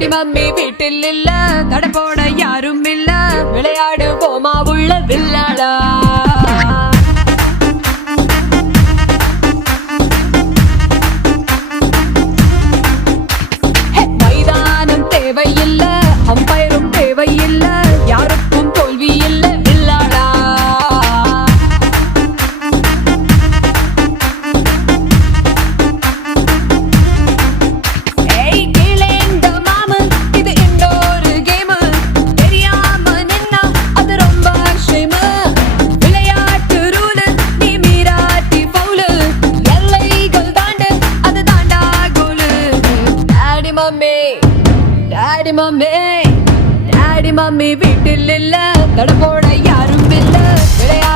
Daddy mummy வீட்டில் இல்ல, தடை போட யாரும் இல்ல, விளையாடு போமா உள்ள வில்லாடா. மைதானம் தேவையில்ல, அம்பயரும் தேவையில்ல, யாருக்கும் தோல்வி இல்ல வில்லாடா. டாடி மம்மி வீட்டில் இல்ல, தடை போட யாரும் இல்ல, விளையாட